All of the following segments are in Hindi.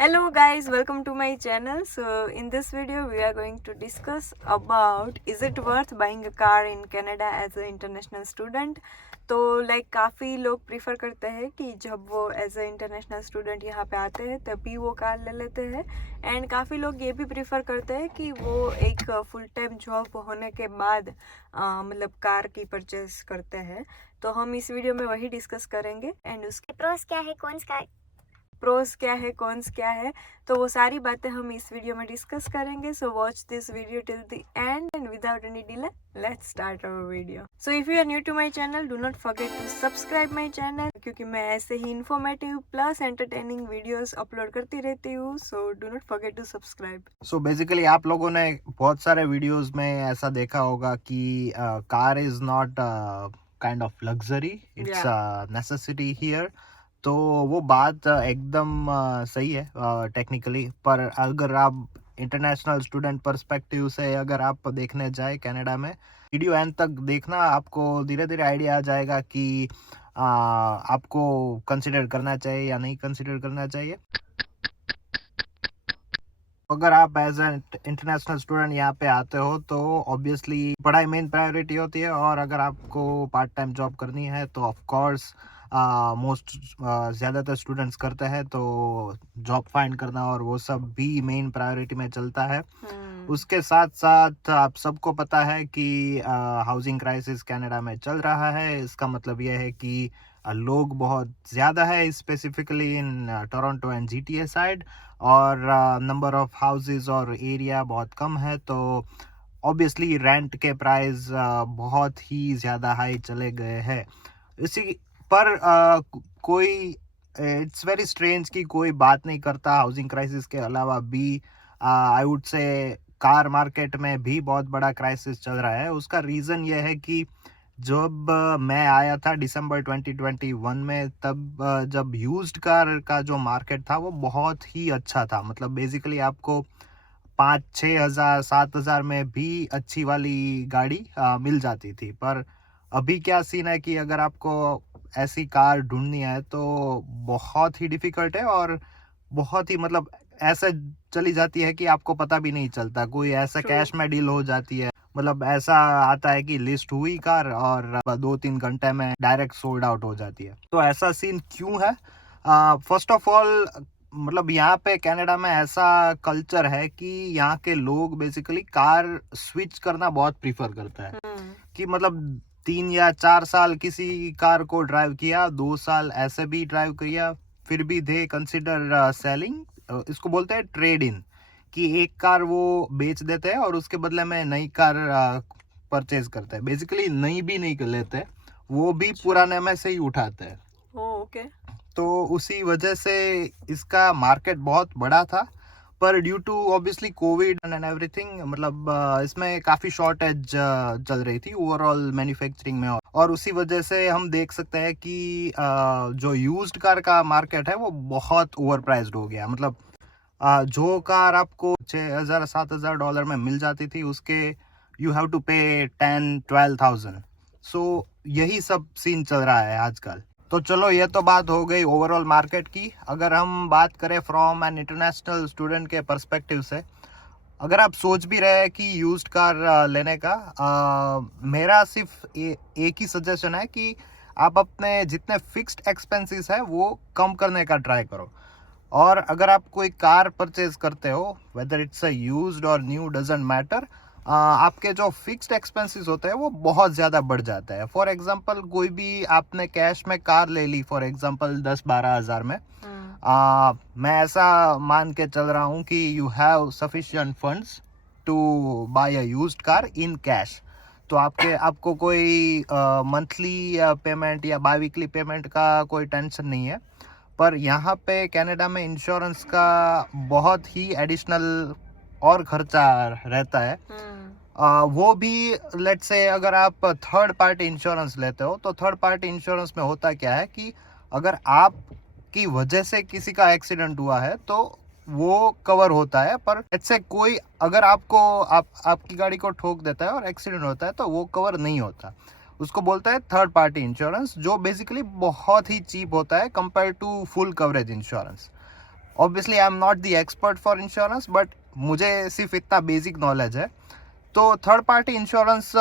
Hello guys, welcome to my channel. So in this video we are going to discuss about is it worth buying a car in Canada as an international student. तो काफ़ी लोग प्रीफर करते हैं कि जब वो एज अ इंटरनेशनल स्टूडेंट यहाँ पे आते हैं तभी वो कार ले लेते हैं एंड काफ़ी लोग ये भी प्रीफर करते हैं कि वो एक फुल टाइम जॉब होने के बाद मतलब कार की परचेज करते हैं। तो हम इस वीडियो में वही डिस्कस करेंगे एंड उसके प्रोस क्या है, प्रोस क्या है, कॉन्स क्या है, तो वो सारी बातें हम इस वीडियो में डिस्कस करेंगे। So watch this video till the end and without any delay let's start our video. So if you are new to my channel do not forget to subscribe my channel, क्योंकि मैं ऐसे ही informative plus entertaining videos upload करती रहती हूँ। So do not forget to subscribe. So basically आप लोगों ने बहुत सारे वीडियोस में ऐसा देखा होगा कि car is not kind of luxury, it's necessity here. तो वो बात एकदम सही है टेक्निकली, पर अगर आप इंटरनेशनल स्टूडेंट पर्सपेक्टिव से अगर आप देखने जाए कनाडा में, वीडियो एंड तक देखना, आपको धीरे धीरे आइडिया आ जाएगा कि आपको कंसिडर करना चाहिए या नहीं कंसिडर करना चाहिए। अगर आप एज एन इंटरनेशनल स्टूडेंट यहाँ पे आते हो तो ऑब्वियसली पढ़ाई मेन प्रायोरिटी होती है, और अगर आपको पार्ट टाइम जॉब करनी है तो ऑफ कोर्स मोस्ट ज़्यादातर स्टूडेंट्स करते हैं, तो जॉब फाइंड करना और वो सब भी मेन प्रायोरिटी में चलता है। उसके साथ साथ आप सबको पता है कि हाउसिंग क्राइसिस कनाडा में चल रहा है। इसका मतलब यह है कि लोग बहुत ज़्यादा है, specifically in Toronto and GTA side, और नंबर ऑफ हाउसेस और एरिया बहुत कम है, तो ऑब्वियसली रेंट के प्राइस बहुत ही ज़्यादा हाई चले गए हैं। इसी पर कोई इट्स वेरी स्ट्रेंज कि कोई बात नहीं करता हाउसिंग क्राइसिस के अलावा भी। I would say car market में भी बहुत बड़ा क्राइसिस चल रहा है। उसका रीज़न ये है कि जब मैं आया था दिसंबर 2021 में, तब जब यूज्ड कार का जो मार्केट था वो बहुत ही अच्छा था। मतलब बेसिकली आपको 5-6 हज़ार 7 हज़ार में भी अच्छी वाली गाड़ी मिल जाती थी। पर अभी क्या सीन है कि अगर आपको ऐसी कार ढूंढनी है तो बहुत ही डिफ़िकल्ट है, और बहुत ही मतलब ऐसे चली जाती है कि आपको पता भी नहीं चलता। कोई ऐसा कैश में डील हो जाती है, मतलब ऐसा आता है कि लिस्ट हुई कार और 2-3 घंटे में डायरेक्ट सोल्ड आउट हो जाती है। तो ऐसा सीन क्यों है? फर्स्ट ऑफ ऑल, मतलब यहाँ पे कनाडा में ऐसा कल्चर है कि यहाँ के लोग बेसिकली कार स्विच करना बहुत प्रीफर करते हैं। कि मतलब 3 या 4 साल किसी कार को ड्राइव किया, 2 साल ऐसे भी ड्राइव किया, फिर भी दे कंसिडर सेलिंग। इसको बोलते हैं ट्रेड इन, कि एक कार वो बेच देते हैं और उसके बदले में नई कार परचेज करते हैं। बेसिकली नई भी नहीं कर लेते, वो भी पुराने में से ही उठाते हैं। ओके। तो उसी वजह से इसका मार्केट बहुत बड़ा था, पर due to obviously COVID and everything, मतलब इसमें काफ़ी शॉर्टेज चल रही थी ओवरऑल मैन्युफैक्चरिंग में, और उसी वजह से हम देख सकते हैं कि जो यूज्ड कार का मार्केट है वो बहुत ओवर प्राइस्ड हो गया। मतलब जो कार आपको $6,000-7,000 में मिल जाती थी, उसके यू हैव टू पे 10-12,000। सो यही सब सीन चल रहा है आजकल। तो चलो, ये तो बात हो गई ओवरऑल मार्केट की। अगर हम बात करें फ्रॉम एन इंटरनेशनल स्टूडेंट के पर्सपेक्टिव से, अगर आप सोच भी रहे हैं कि यूज्ड कार लेने का, मेरा सिर्फ एक ही सजेशन है कि आप अपने जितने फिक्स्ड एक्सपेंसेस है वो कम करने का ट्राई करो। और अगर आप कोई कार परचेज करते हो, वेदर इट्स अ यूज्ड और न्यू, डजेंट मैटर, आपके जो फिक्स्ड एक्सपेंसेस होते हैं वो बहुत ज़्यादा बढ़ जाता है। फॉर एग्जांपल, कोई भी आपने कैश में कार ले ली, फॉर एग्जांपल 10-12 हज़ार में, मैं ऐसा मान के चल रहा हूँ कि you have sufficient funds to buy a used car in cash. तो आपको कोई मंथली पेमेंट या बाई वीकली पेमेंट का कोई टेंशन नहीं है। पर यहाँ पे कनाडा में इंश्योरेंस का बहुत ही एडिशनल और खर्चा रहता है। वो भी लेट्स से अगर आप थर्ड पार्टी इंश्योरेंस लेते हो, तो थर्ड पार्टी इंश्योरेंस में होता क्या है कि अगर आप की वजह से किसी का एक्सीडेंट हुआ है तो वो कवर होता है, पर इससे कोई अगर आपकी गाड़ी को ठोक देता है और एक्सीडेंट होता है तो वो कवर नहीं होता। उसको बोलता है थर्ड पार्टी इंश्योरेंस, जो बेसिकली बहुत ही चीप होता है compare to full coverage insurance. Obviously I am not the expert for insurance, but मुझे सिर्फ इतना बेसिक नॉलेज है। तो थर्ड पार्टी इंश्योरेंस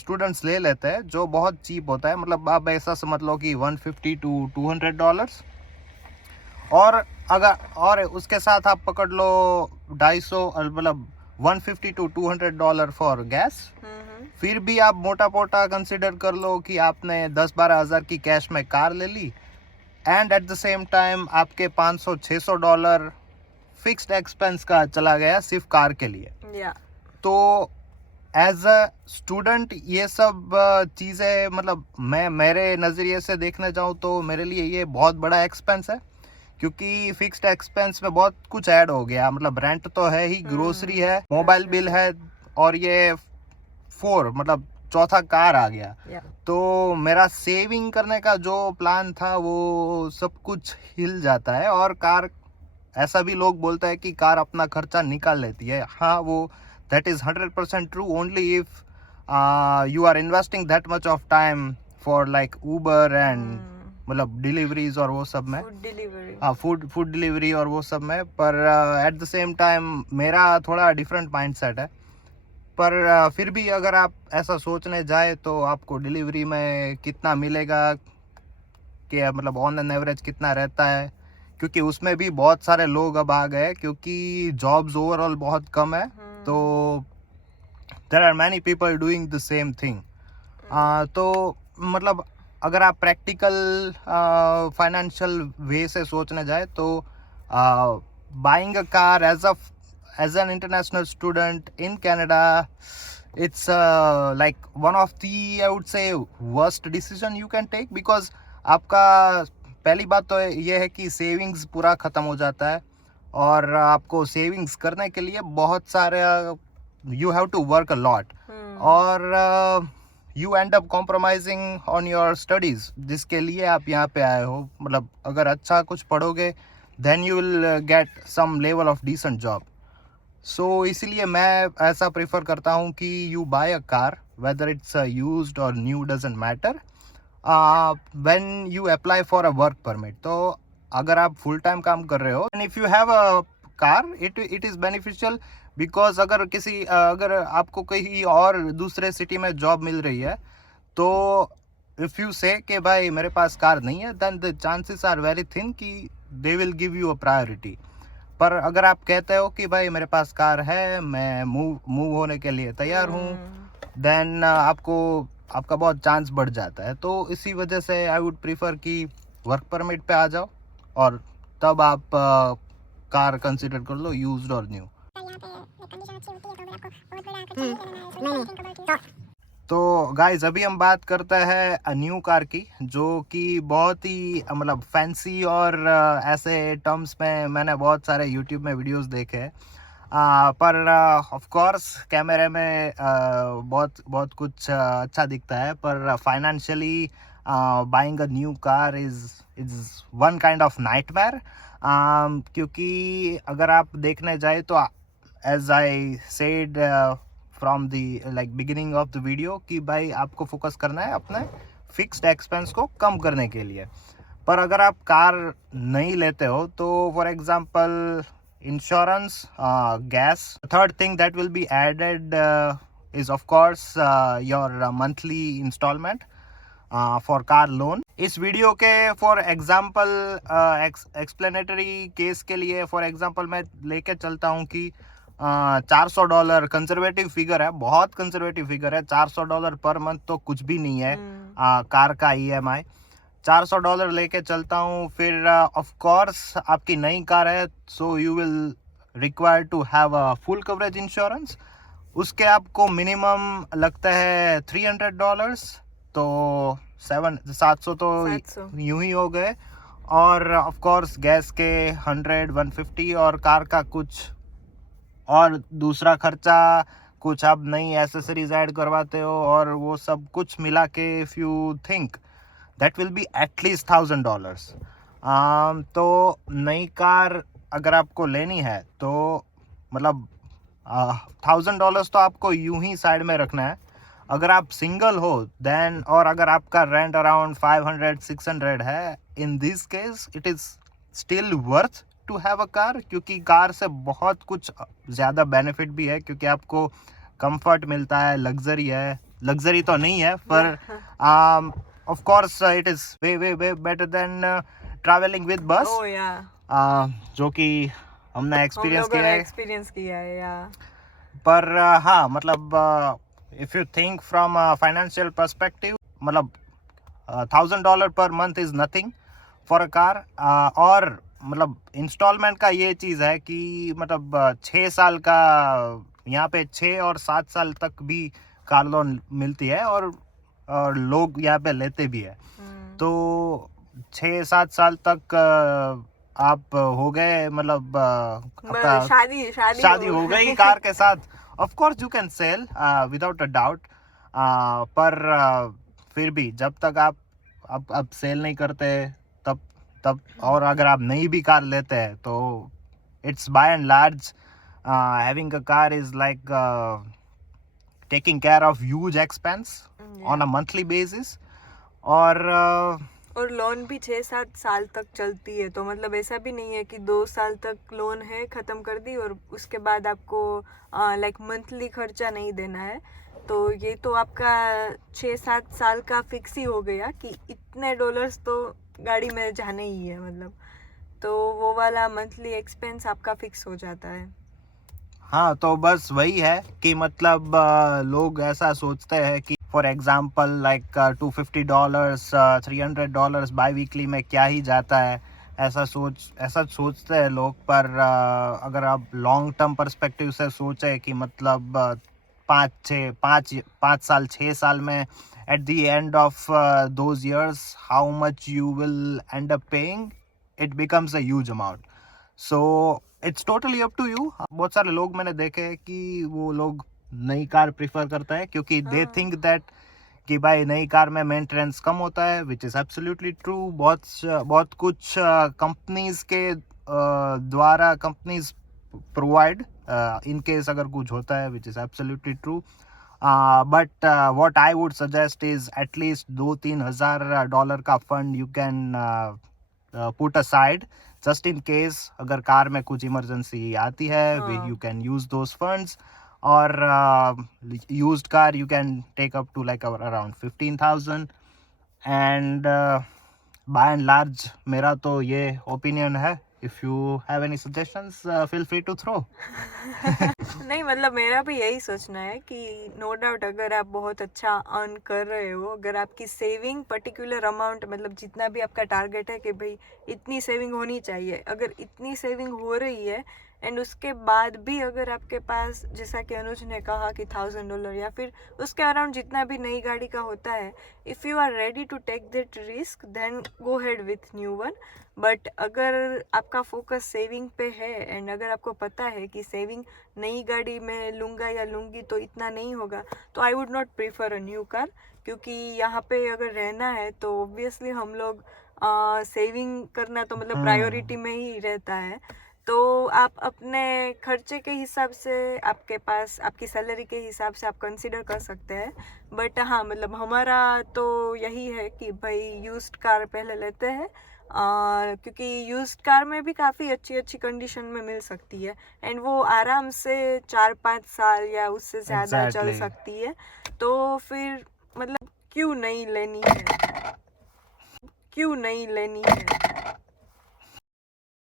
स्टूडेंट्स ले लेते हैं जो बहुत चीप होता है, मतलब आप ऐसा समझ लो कि $150 to $200। और उसके साथ आप पकड़ लो 250, मतलब $150 to $200 फॉर गैस। फिर भी आप मोटा मोटा कंसिडर कर लो कि आपने 10-12 हज़ार की कैश में कार ले ली, and at the same time आपके $500-600 फिक्स्ड एक्सपेंस का चला गया सिर्फ कार के लिए। तो एज अ स्टूडेंट ये सब चीज़ें, मतलब मैं मेरे नज़रिए से देखने जाऊँ तो मेरे लिए ये बहुत बड़ा एक्सपेंस है, क्योंकि फिक्स्ड एक्सपेंस में बहुत कुछ ऐड हो गया। मतलब रेंट तो है ही, ग्रोसरी है, मोबाइल बिल है, और ये मतलब चौथा कार आ गया। तो मेरा सेविंग करने का जो प्लान था वो सब कुछ हिल जाता है। और कार, ऐसा भी लोग बोलते हैं कि कार अपना खर्चा निकाल लेती है। हाँ, वो that is 100% true only if you are investing that much of time for like Uber and मतलब डिलीवरीज और वो सब में, फूड डिलीवरी और वो सब में। पर एट द सेम टाइम मेरा थोड़ा डिफरेंट माइंडसेट है। पर फिर भी अगर आप ऐसा सोचने जाए तो आपको डिलीवरी में कितना मिलेगा, कि मतलब ऑन एन एवरेज कितना रहता है, क्योंकि उसमें भी बहुत सारे लोग अब आ गए, क्योंकि जॉब्स ओवरऑल बहुत कम है। तो there are many people doing the same thing. तो मतलब अगर आप प्रैक्टिकल फाइनेंशियल वे से सोचने जाए तो buying a car as an international student in Canada, it's like one of the, I would say, worst decision you can take, because आपका पहली बात तो ये है कि सेविंग्स पूरा ख़त्म हो जाता है, और आपको सेविंग्स करने के लिए बहुत सारे you have to work a lot, और you end up compromising on your studies, जिसके लिए आप यहाँ पे आए हो। मतलब अगर अच्छा कुछ पढ़ोगे then you will get some level of decent job. So इसीलिए मैं ऐसा प्रेफर करता हूँ कि you buy a car, whether it's used और new, doesn't matter, when you apply for a work permit. तो अगर आप फुल टाइम काम कर रहे हो, and if you have a car, it is beneficial, because अगर आपको कहीं और दूसरे सिटी में जॉब मिल रही है, तो इफ़ यू से कि भाई मेरे पास कार नहीं है, then the chances are very thin कि they will give you a priority. पर अगर आप कहते हो कि भाई मेरे पास कार है, मैं मूव होने के लिए तैयार हूँ, देन आपका बहुत चांस बढ़ जाता है। तो इसी वजह से आई वुड प्रीफर कि वर्क परमिट पे आ जाओ, और तब आप कार कंसिडर कर लो, यूज्ड और न्यू। तो गाइज अभी हम बात करते हैं न्यू कार की, जो कि बहुत ही मतलब फैंसी, और ऐसे टर्म्स में मैंने बहुत सारे यूट्यूब में वीडियोस देखे हैं। पर ऑफ कोर्स कैमरे में बहुत कुछ अच्छा दिखता है, पर financially buying a new car is one kind of nightmare. क्योंकि अगर आप देखने जाए तो as I said from the like beginning of the video, कि भाई आपको फोकस करना है अपने फिक्स्ड एक्सपेंस को कम करने के लिए। पर अगर आप कार नहीं लेते हो तो for example insurance, gas, third thing that will be added is of course your monthly instalment for car loan. इस वीडियो के फॉर एग्जांपल एक्सप्लेनेटरी केस के लिए फॉर एग्जांपल मैं लेके चलता हूँ कि $400 कंजर्वेटिव फिगर है, बहुत कंजर्वेटिव फिगर है। $400 पर मंथ तो कुछ भी नहीं है कार का EMI। $400 लेके चलता हूँ। फिर ऑफ कोर्स आपकी नई कार है, so you will require to have a full coverage insurance. उसके आपको मिनिमम लगता है $300, तो 700 तो यूं ही हो गए। और ऑफ कोर्स गैस के 100-150, और कार का कुछ और दूसरा खर्चा, कुछ आप नई एसेसरीज ऐड करवाते हो, और वो सब कुछ मिला के if you think that will be at least $1000। तो नई कार अगर आपको लेनी है तो मतलब $1000 तो आपको यूं ही साइड में रखना है। अगर आप सिंगल हो देन, और अगर आपका रेंट अराउंड 500-600 है, in this case it is still worth to have a car, क्योंकि कार से बहुत कुछ ज़्यादा बेनिफिट भी है, क्योंकि आपको कंफर्ट मिलता है, लग्जरी है, लग्जरी तो नहीं है पर of course it is way way way better than travelling with बस, ओ या जो कि हमने हम एक्सपीरियंस लोगों किया ने है। एक्सपीरियंस किया है या पर हाँ, मतलब if you think from financial perspective, मतलब $1,000 per month is nothing for a car. और मतलब इंस्टॉलमेंट का ये चीज़ है कि मतलब 6 साल का, यहाँ पे 6 और 7 साल तक भी कार लोन मिलती है, और लोग यहाँ पे लेते भी है। तो 6-7 साल तक आप हो गए, मतलब आपका शादी शादी शादी हो गई कार के साथ। Of course you can sell without a doubt, पर फिर भी जब तक आप सेल नहीं करते तब तब और अगर आप नई भी कार लेते हैं तो it's by and large having a car is like taking care of huge expense on a monthly basis. और लोन भी 6-7 साल तक चलती है, तो मतलब ऐसा भी नहीं है कि 2 साल तक लोन है ख़त्म कर दी और उसके बाद आपको लाइक मंथली खर्चा नहीं देना है। तो ये तो आपका 6-7 साल का फिक्स ही हो गया कि इतने डॉलर्स तो गाड़ी में जाने ही है, मतलब तो वो वाला मंथली एक्सपेंस आपका फिक्स हो जाता है। हाँ, तो बस वही है कि मतलब लोग ऐसा सोचते हैं कि for example like $250 $300 by weekly में क्या ही जाता है, ऐसा सोचते हैं लोग। पर अगर आप लॉन्ग टर्म पर्सपेक्टिव से सोचें कि मतलब 5 साल 6 साल में at the end of those years how much you will end up paying, it becomes a huge amount. So it's totally up to you. बहुत सारे लोग मैंने देखे हैं कि वो लोग नई कार प्रीफर करते हैं, क्योंकि दे थिंक दैट कि भाई नई कार में मेंटेनेंस कम होता है, विच इज़ एब्सोल्युटली ट्रू। बहुत कुछ कंपनीज के द्वारा कंपनीज प्रोवाइड इन केस अगर कुछ होता है, which is absolutely true. But what I would suggest is at least $2-3 हज़ार का fund you can put aside just in case अगर कार में कुछ इमरजेंसी आती है, you can use those funds. और used car you can take up to like around 15,000, and by and large मेरा तो ये ओपिनियन है। if you have any suggestions feel free to throw। नहीं, मतलब मेरा भी यही सोचना है कि नो डाउट अगर आप बहुत अच्छा अर्न कर रहे हो, अगर आपकी सेविंग पर्टिकुलर अमाउंट, मतलब जितना भी आपका टारगेट है कि भाई इतनी सेविंग होनी चाहिए, अगर इतनी सेविंग हो रही है एंड उसके बाद भी अगर आपके पास, जैसा कि अनुज ने कहा कि $1,000 या फिर उसके अराउंड जितना भी नई गाड़ी का होता है, if you are ready to take that risk then go ahead with new one. But अगर आपका फोकस सेविंग पे है एंड अगर आपको पता है कि सेविंग नई गाड़ी में लूँगा या लूँगी तो इतना नहीं होगा, तो I would not prefer a new car. क्योंकि यहाँ पे अगर रहना है तो ऑब्वियसली हम लोग सेविंग करना तो मतलब प्रायोरिटी में ही रहता है। तो आप अपने खर्चे के हिसाब से, आपके पास आपकी सैलरी के हिसाब से आप कंसिडर कर सकते हैं। बट हाँ, मतलब हमारा तो यही है कि भाई यूज्ड कार पहले लेते हैं, क्योंकि यूज्ड कार में भी काफ़ी अच्छी अच्छी कंडीशन में मिल सकती है एंड वो आराम से 4-5 साल या उससे ज़्यादा चल Exactly. सकती है। तो फिर मतलब क्यों नहीं लेनी है, क्यों नहीं लेनी है।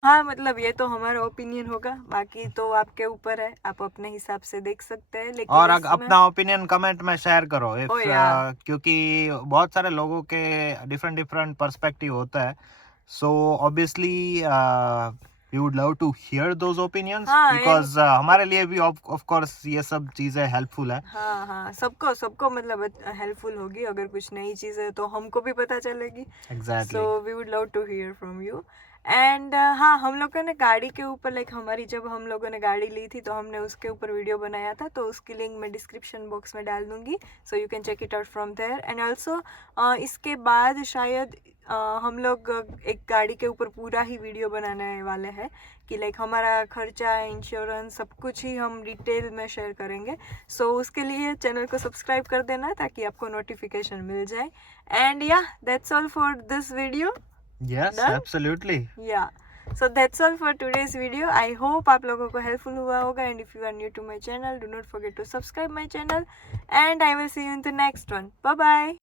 हाँ, मतलब ये तो हमारा ओपिनियन होगा, बाकी तो आपके ऊपर है, आप अपने हिसाब से देख सकते हैं। लेकिन और इसमें अपना ओपिनियन कमेंट में शेयर करो ओ इफ या क्योंकि बहुत सारे लोगों के डिफरेंट डिफरेंट पर्सपेक्टिव होता है। So obviously we would love to hear those opinions, हाँ बिकॉज हमारे लिए भी ऑफ कोर्स ये सब चीज़ें हेल्पफुल है। हाँ, सबको सबको मतलब हेल्पफुल होगी। अगर कुछ नई चीज़ है तो हमको भी पता चलेगी। So exactly. We would love to hear from you. And हाँ, हम लोगों ने गाड़ी के ऊपर, लाइक हमारी जब हम लोगों ने गाड़ी ली थी तो हमने उसके ऊपर वीडियो बनाया था, तो उसकी लिंक मैं डिस्क्रिप्शन बॉक्स में डाल दूँगी, so you can check it out from there. And also इसके बाद शायद हम लोग एक गाड़ी के ऊपर पूरा ही वीडियो बनाने वाले हैं कि लाइक हमारा खर्चा, इंश्योरेंस, सब कुछ ही हम डिटेल में शेयर करेंगे। सो उसके लिए चैनल को सब्सक्राइब कर देना ताकि आपको नोटिफिकेशन मिल जाए। And yeah that's all for this video. Yes Done? Absolutely. Yeah. So that's all for today's video. I hope आप लोगों को हेल्पफुल हुआ होगा. And if you are new to my channel, do not forget to subscribe my channel. And I will see you in the next one. Bye bye.